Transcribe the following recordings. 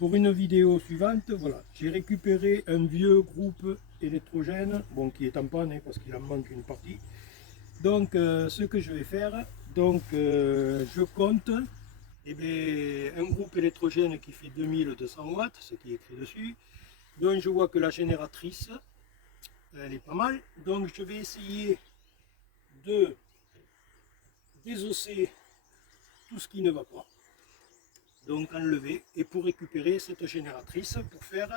pour une vidéo suivante, voilà, j'ai récupéré un vieux groupe électrogène, bon, qui est en panne parce qu'il en manque une partie. Donc, ce que je vais faire, donc, je compte un groupe électrogène qui fait 2200 watts, ce qui est écrit dessus. Donc, je vois que la génératrice, elle est pas mal. Donc, je vais essayer de désosser tout ce qui ne va pas. Donc enlever, et pour récupérer cette génératrice pour faire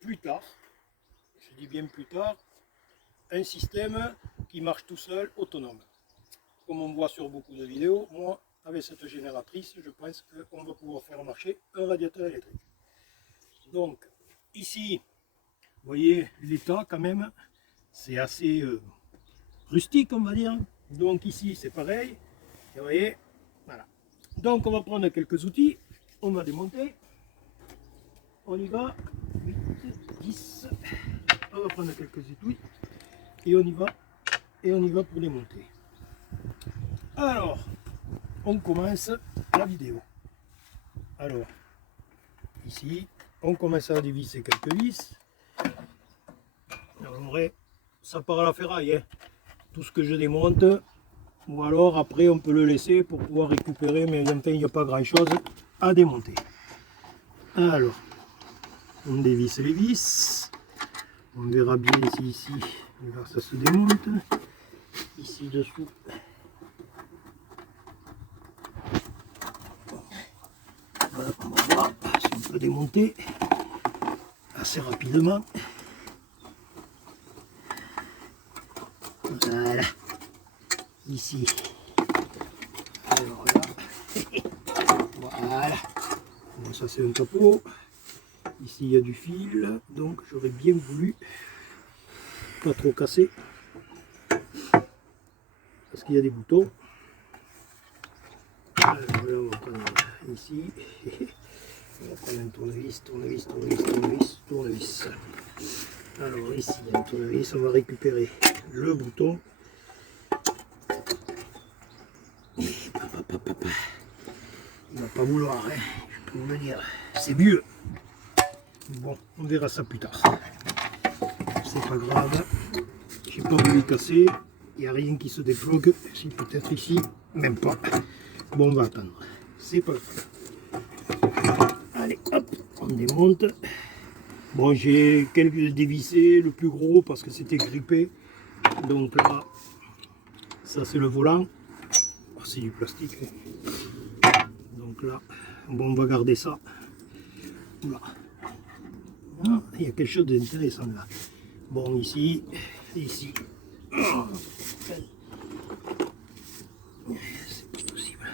plus tard, je dis bien plus tard, un système qui marche tout seul, autonome. Comme on voit sur beaucoup de vidéos, moi avec cette génératrice, je pense qu'on va pouvoir faire marcher un radiateur électrique. Donc ici, vous voyez l'état quand même, c'est assez rustique on va dire. Donc ici c'est pareil, vous voyez, voilà. Donc on va prendre quelques outils, on va démonter, on y va, 8, 10, on va prendre quelques outils et on y va pour démonter. Alors, on commence la vidéo. Alors, ici, on commence à dévisser quelques vis. Alors, ça part à la ferraille, hein. Tout ce que je démonte, ou alors après on peut le laisser pour pouvoir récupérer, mais enfin il n'y a pas grand chose à démonter. Alors, on dévisse les vis, on verra bien ici, là ça se démonte, ici dessous. Voilà, on va voir si on peut démonter assez rapidement. Voilà, ici, alors là, voilà, bon, ça c'est un capot. Ici il y a du fil, donc j'aurais bien voulu pas trop casser parce qu'il y a des boutons. Alors là on va prendre ici, on va prendre un tournevis, tournevis, tournevis, tournevis, tournevis. Alors ici il y a un tournevis, on va récupérer le bouton. Il va pas vouloir, hein, je peux vous le dire, c'est mieux. Bon, on verra ça plus tard. C'est pas grave, j'ai pas voulu casser, il n'y a rien qui se débloque, si peut-être ici, même pas. Bon, on va attendre, c'est pas grave. Allez, hop, on démonte. Bon, j'ai quelques dévissés, le plus gros parce que c'était grippé. Donc là, ça c'est le volant. Oh, c'est du plastique. Donc là, bon, on va garder ça. Là. Ah, il y a quelque chose d'intéressant là. Bon, ici, ici. Oh, c'est pas possible.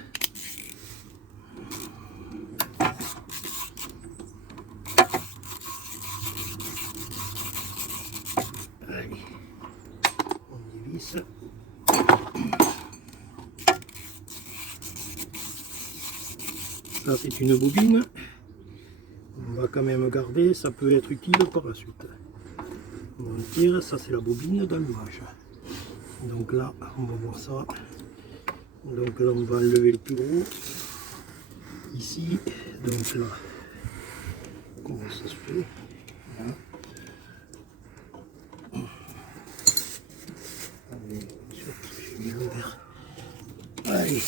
Allez, on dévisse. Ça c'est une bobine. On va quand même garder, ça peut être utile par la suite. On tire, ça c'est la bobine d'allumage. Donc là, on va voir ça. Donc là, on va enlever le plus gros. Ici, donc là, comment ça se fait? Voilà. Allez, j'ai mis l'envers. Allez.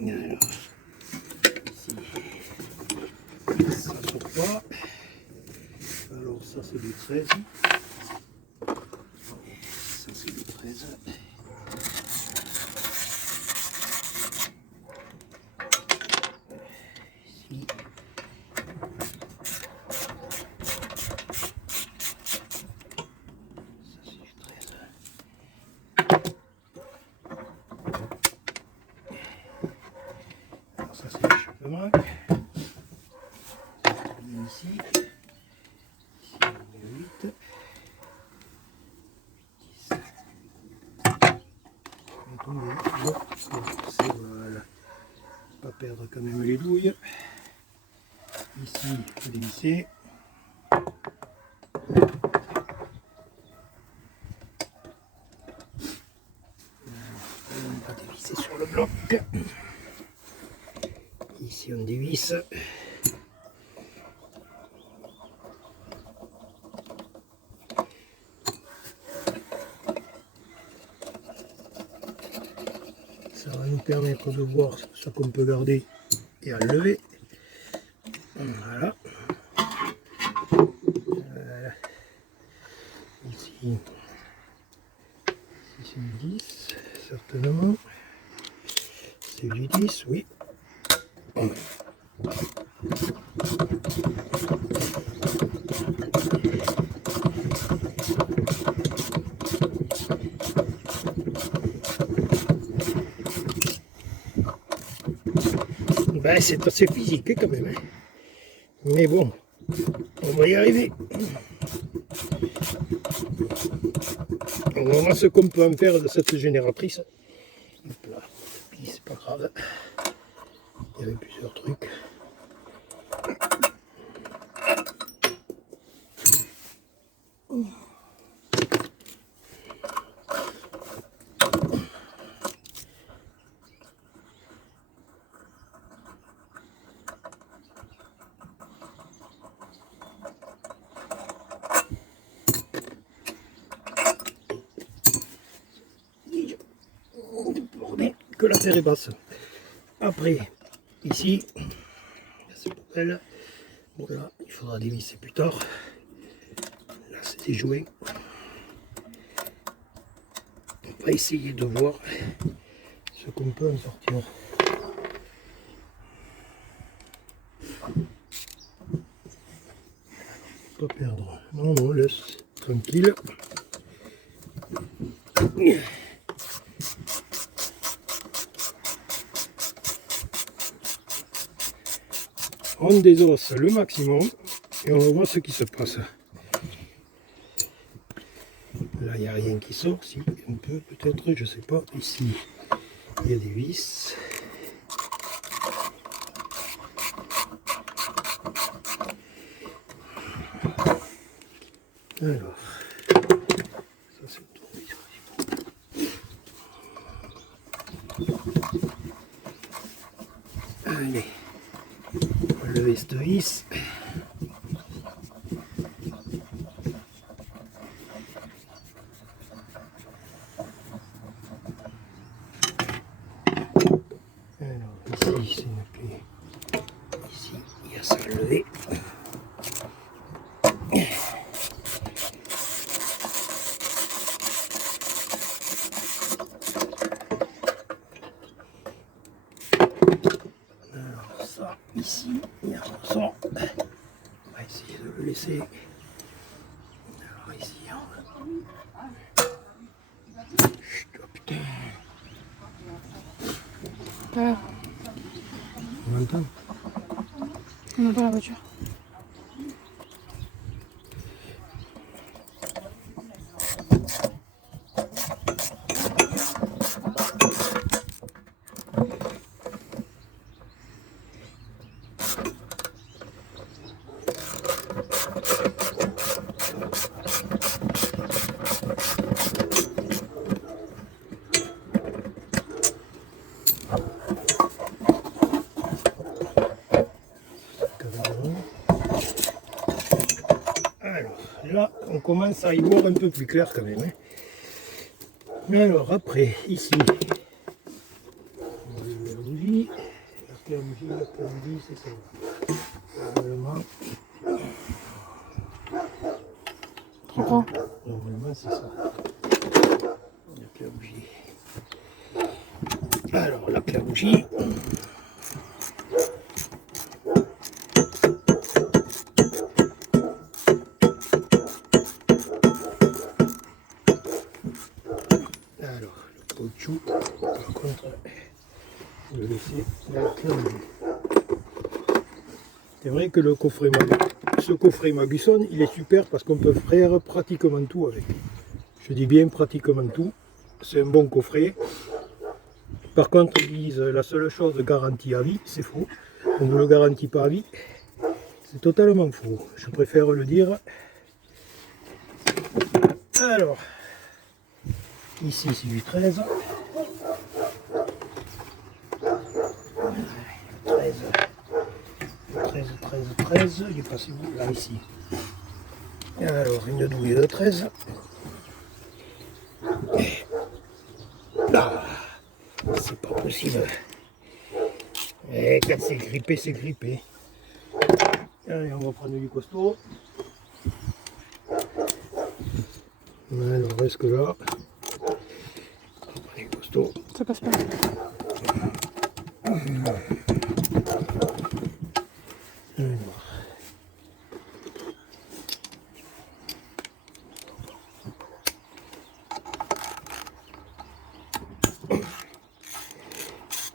Alors, ici, ça ne sort pas. Alors ça c'est du 13. Ça c'est du 13. Ici. Ça c'est du 13. Alors ça c'est l'échappement. Ici. Ici on met 8. 10. On tombe. Bon, c'est voilà. Pas perdre quand même les douilles. Ici, il faut dévisser. On va dévisser sur le bloc. Ici on dévisse. Ça va nous permettre de voir ce qu'on peut garder et enlever. Voilà. Ici c'est du 10, certainement. C'est du 10, oui. Ben, c'est assez physique quand même. Hein. Mais bon, on va y arriver. On va voir ce qu'on peut en faire de cette génératrice. Hop là, puis c'est pas grave. Il y avait plusieurs trucs. Que la terre est basse. Après, ici, c'est poubelle. Bon là, il faudra dévisser plus tard. Là, c'est des jouets. On va essayer de voir ce qu'on peut en sortir. Pas perdre. Non, non, laisse tranquille. On désosse le maximum et on va voir ce qui se passe. Là, il n'y a rien qui sort. Si, un peu, peut-être, je sais pas. Ici, il y a des vis. Alors, ça c'est le tournevis. Allez, on va lever cette vis. Alors, ici c'est une clé. Ici, il y a ça à lever. Alors ça, ici, il y a un sort. On va essayer de le laisser. Alors ici, chut, oh putain. On m'entend? On n'a pas la voiture. Alors, là, on commence à y voir un peu plus clair quand même. Hein. Alors, après, ici, on va allumer la bougie. La bougie, c'est ça. Normalement, Pourquoi? normalement c'est ça. La claire bougie. Alors, la claire bougie. Alors, le caoutchouc, par contre, je vais laisser la claire bougie. C'est vrai que ce coffret Maguson, il est super parce qu'on peut faire pratiquement tout avec. Je dis bien pratiquement tout. C'est un bon coffret. Par contre, ils disent la seule chose garantie à vie, c'est faux. On ne le garantit pas à vie. C'est totalement faux. Je préfère le dire. Alors, ici c'est du 13. 13. 13, 13, il est passé où? Là, ici. Alors, une douille de 13. Ah, c'est pas possible. Et quand c'est grippé, c'est grippé. Allez, on va prendre du costaud. Alors, est-ce que là, on va prendre du costaud. Ça passe pas.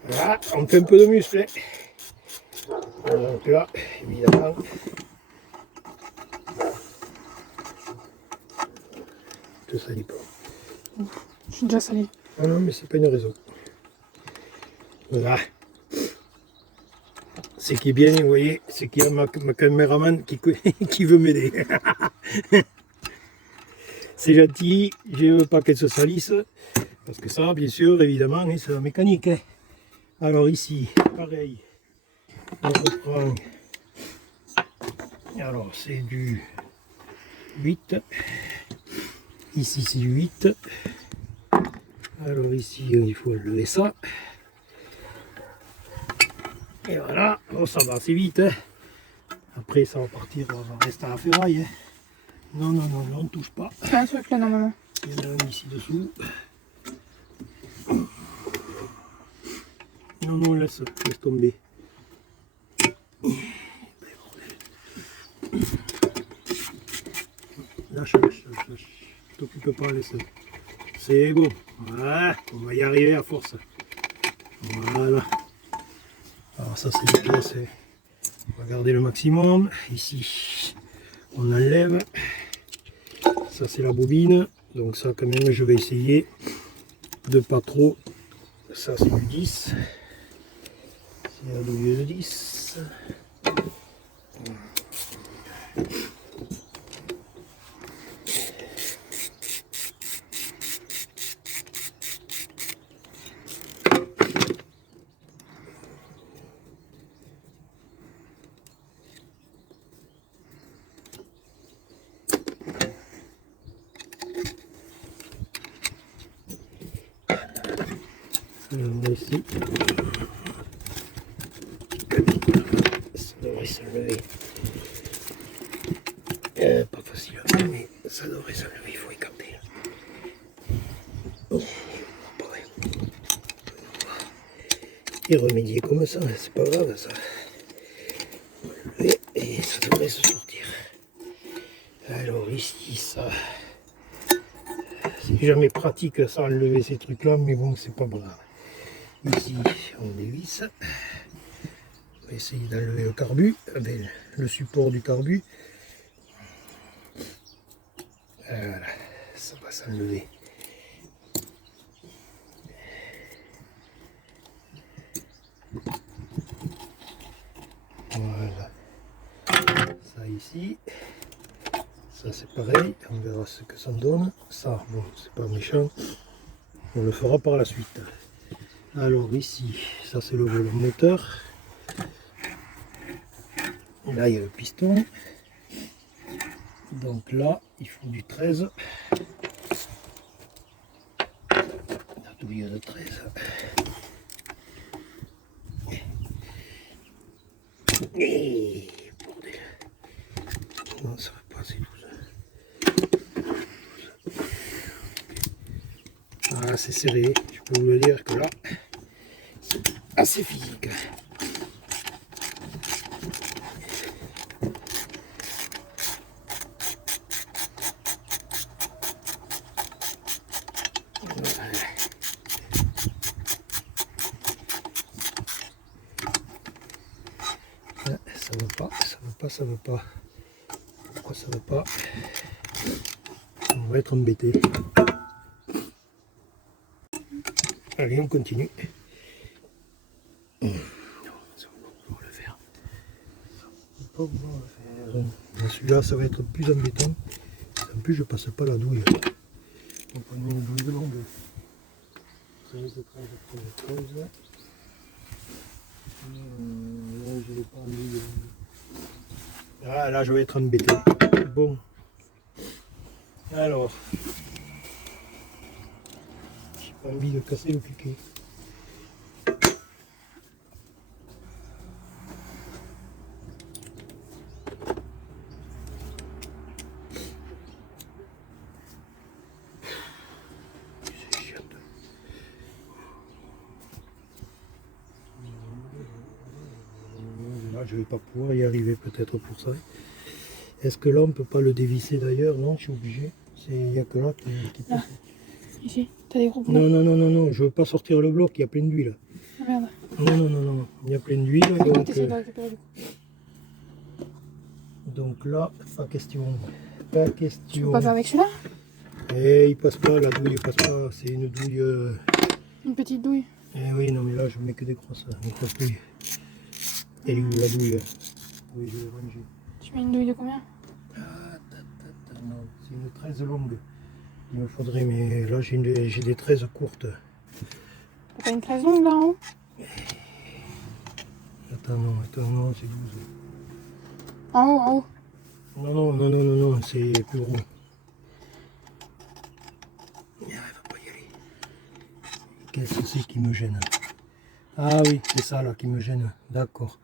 Voilà, on fait un peu de muscle. Hein. Donc là, évidemment, je ne salis pas. Je suis déjà salée. Ah non, mais c'est pas une raison. Voilà. Ce qui est bien, vous voyez, c'est qu'il y a ma caméraman qui veut m'aider. C'est gentil, je ne veux pas qu'elle se salisse. Parce que ça, bien sûr, évidemment, c'est la mécanique. Hein. Alors ici, pareil, on reprend. Alors c'est du 8. Ici c'est du 8. Alors ici, il faut enlever ça. Et voilà, bon, ça va assez vite. Hein. Après, ça va partir, on va rester à la ferraille. Hein. Non, non, non, on ne touche pas. C'est un truc là normalement. Il y en a un ici dessous. Non, non, laisse tomber. Lâche, lâche, lâche, lâche. T'occupe pas, laisse. C'est bon. Voilà, on va y arriver à force. Voilà. Alors ça c'est les pièces. On va garder le maximum. Ici, on enlève. Ça c'est la bobine. Donc ça quand même je vais essayer de pas trop. Ça c'est du 10. C'est la douille de 10. Alors ici, ça devrait se lever. Pas facile, mais ça devrait se lever, il faut écarter. Et remédier comme ça, c'est pas grave ça. Et ça devrait se sortir. Alors ici, ça, c'est jamais pratique ça enlever ces trucs là, mais bon, c'est pas grave. Ici, on dévisse. On va essayer d'enlever le carbu, avec le support du carbu. Voilà, ça va s'enlever. Voilà. Ça ici. Ça c'est pareil, on verra ce que ça me donne. Ça, bon, c'est pas méchant. On le fera par la suite. Alors ici, ça c'est le volant moteur. Là il y a le piston. Donc là, il faut du 13. La douille de 13. Et bordel. Non, ça va pas, c'est tout ça. Ah, c'est serré. Je peux vous le dire que là, c'est assez physique. Ça veut pas, ça veut pas, ça veut pas. Pourquoi ça veut pas? On va être embêté. Allez, on continue. Non, ça on va pouvoir le faire. On va pas pouvoir le faire. Celui-là, ça va être plus embêtant. En plus, je passe pas la douille. On prend une douille de longue. 13, 13, 13, 13. Je l'ai pas en douille de longue. Ah, là, je vais être embêté. Bon. Alors. J'ai pas envie de casser le piquet. C'est chiant. Là, je vais pas pouvoir y arriver peut-être pour ça. Est-ce que là, on peut pas le dévisser d'ailleurs? Non, je suis obligé. Il n'y a que là qui peut. Là. Ici, t'as des gros blocs. Non, non, non, non, non, je veux pas sortir le bloc, il y a plein d'huile. Ah merde. Non, non, non, non, il y a plein d'huile. Et comment Donc, t'essayes de récupérer du coup? donc là, pas question. Pas Tu peux question. pas faire avec celui-là? Eh, il passe pas, la douille, il passe pas. C'est une douille. Une petite douille. Eh oui, non, mais là, je mets que des grosses douilles. Elle est où la douille? Oui, je vais ranger. Tu mets une douille de combien? Non, c'est une 13 longue. Il me faudrait, mais là, j'ai des 13 courtes. T'as pas une 13 longue là en haut? Attends, non, c'est 12. En haut, en haut. Non, non, non, non, non, non, c'est plus gros. Elle va pas y aller. Qu'est-ce que c'est qui me gêne? Ah oui, c'est ça là qui me gêne. D'accord.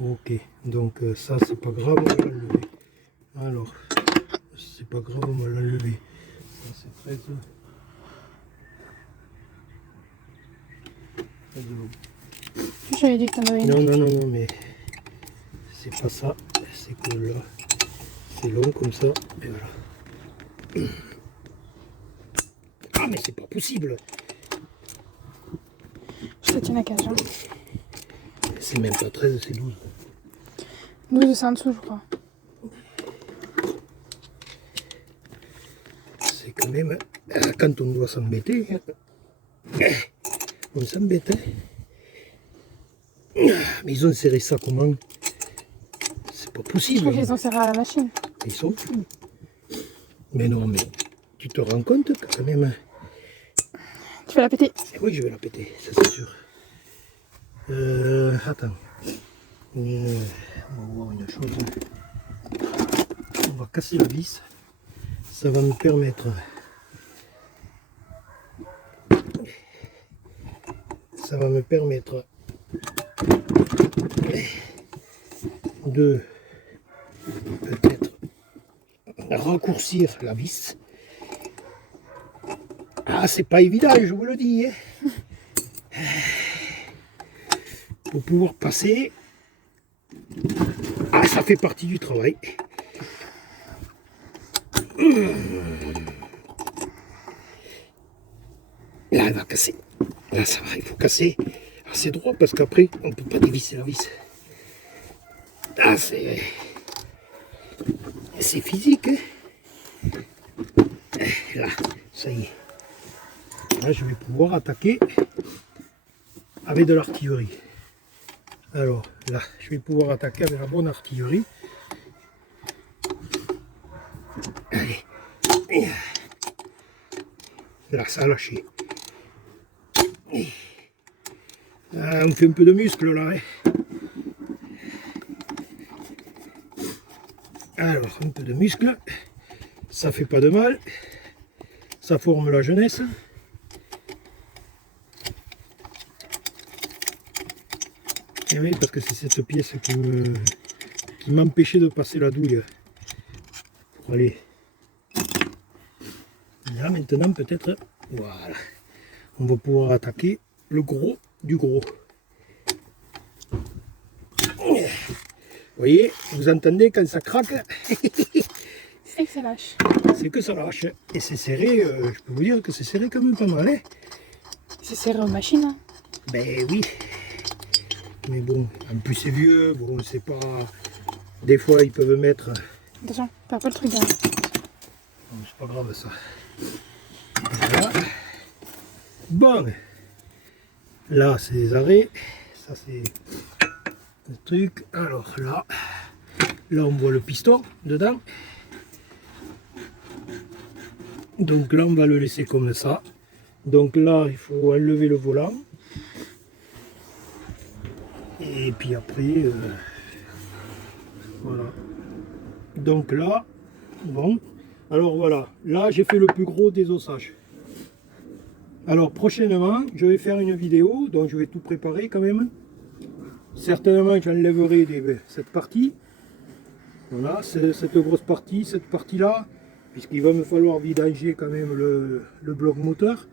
Ok. Donc ça, c'est pas grave, on va l'enlever. Alors, c'est pas grave, on va l'enlever. Ça, c'est 13. 13 long. J'avais dit que t'en avais une. Non, non, non, non, mais c'est pas ça. C'est que là, c'est long comme ça. Et voilà. Ah, mais c'est pas possible. Je te tiens la cage. Hein. C'est même pas 13, c'est 12. 12 c'est en dessous, je crois. C'est quand même, quand on doit s'embêter, on s'embête. Mais ils ont serré ça comment? C'est pas Je possible. crois qu'ils ont serré à la machine. Ils sont fous. Mais non, mais tu te rends compte que quand même... Tu vas la péter. Oui, je vais la péter, ça c'est sûr. Attends. On va voir une chose. On va casser la vis. Ça va me permettre... Ça va me permettre de peut-être raccourcir la vis. Ah, c'est pas évident, je vous le dis. Hein. Pour pouvoir passer. Ah, ça fait partie du travail. Là, elle va casser. Là, ça va, il faut casser assez droit parce qu'après, on ne peut pas dévisser la vis. Ah, c'est physique. Hein. Là, ça y est. Là, je vais pouvoir attaquer avec de l'artillerie. Alors, là, je vais pouvoir attaquer avec la bonne artillerie. Allez. Là, ça a lâché. Ah, on fait un peu de muscle là. Hein. Alors, un peu de muscle. Ça fait pas de mal. Ça forme la jeunesse. Et oui, parce que c'est cette pièce qui m'empêchait de passer la douille. Pour aller. Là, maintenant, peut-être, voilà. On va pouvoir attaquer le gros du gros. Vous voyez, vous entendez quand ça craque? C'est que ça lâche. C'est que ça lâche. Et c'est serré, je peux vous dire que c'est serré quand même pas mal. Hein. C'est serré aux machines. Hein. Ben oui. Mais bon, en plus c'est vieux, bon, c'est pas... Des fois, ils peuvent mettre... Attention, perds pas le truc. Hein. C'est pas grave ça. Voilà. Bon. Là, c'est les arrêts. Ça, c'est le truc. Alors là, on voit le piston dedans. Donc là, on va le laisser comme ça. Donc là, il faut enlever le volant. Et puis après, voilà. Donc là, bon, alors voilà, là j'ai fait le plus gros désossage. Alors prochainement, je vais faire une vidéo, donc je vais tout préparer quand même. Certainement j'enlèverai cette partie. Voilà, cette grosse partie, cette partie-là, puisqu'il va me falloir vidanger quand même le bloc moteur.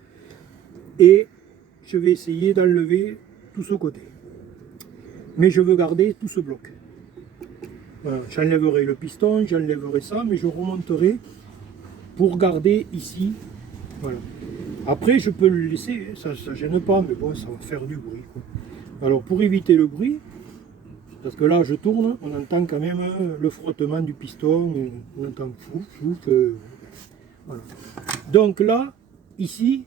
Et je vais essayer d'enlever tout ce côté. Mais je veux garder tout ce bloc. Voilà, j'enlèverai le piston, j'enlèverai ça, mais je remonterai pour garder ici. Voilà. Après, je peux le laisser, ça ne gêne pas, mais bon, ça va faire du bruit, quoi. Alors, pour éviter le bruit, parce que là, je tourne, on entend quand même le frottement du piston, on entend fouf, voilà. Donc là, ici,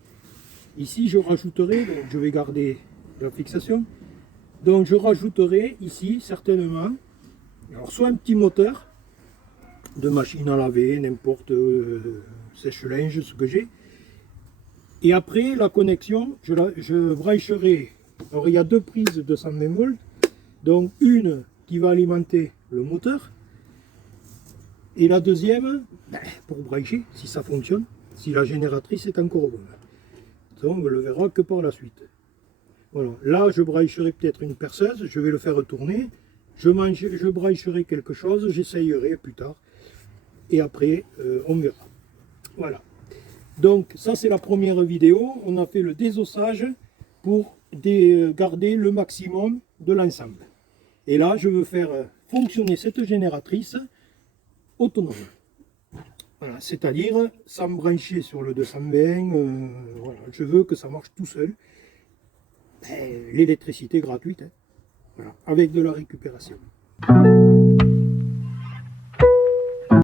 je rajouterai, donc je vais garder la fixation, donc je rajouterai ici, certainement, alors soit un petit moteur de machine à laver, n'importe sèche-linge, ce que j'ai. Et après la connexion, je brancherai. Alors il y a deux prises de 120 volts, donc une qui va alimenter le moteur, et la deuxième, pour brancher, si ça fonctionne, si la génératrice est encore bonne. Donc on ne le verra que par la suite. Voilà. Là je brancherai peut-être une perceuse, je vais le faire tourner. Je brancherai quelque chose, j'essayerai plus tard. Et après, on verra. Voilà. Donc, ça, c'est la première vidéo. On a fait le désossage pour garder le maximum de l'ensemble. Et là, je veux faire fonctionner cette génératrice autonome. Voilà. C'est-à-dire, sans brancher sur le 220. Voilà. Je veux que ça marche tout seul. L'électricité gratuite. Hein. Voilà, avec de la récupération.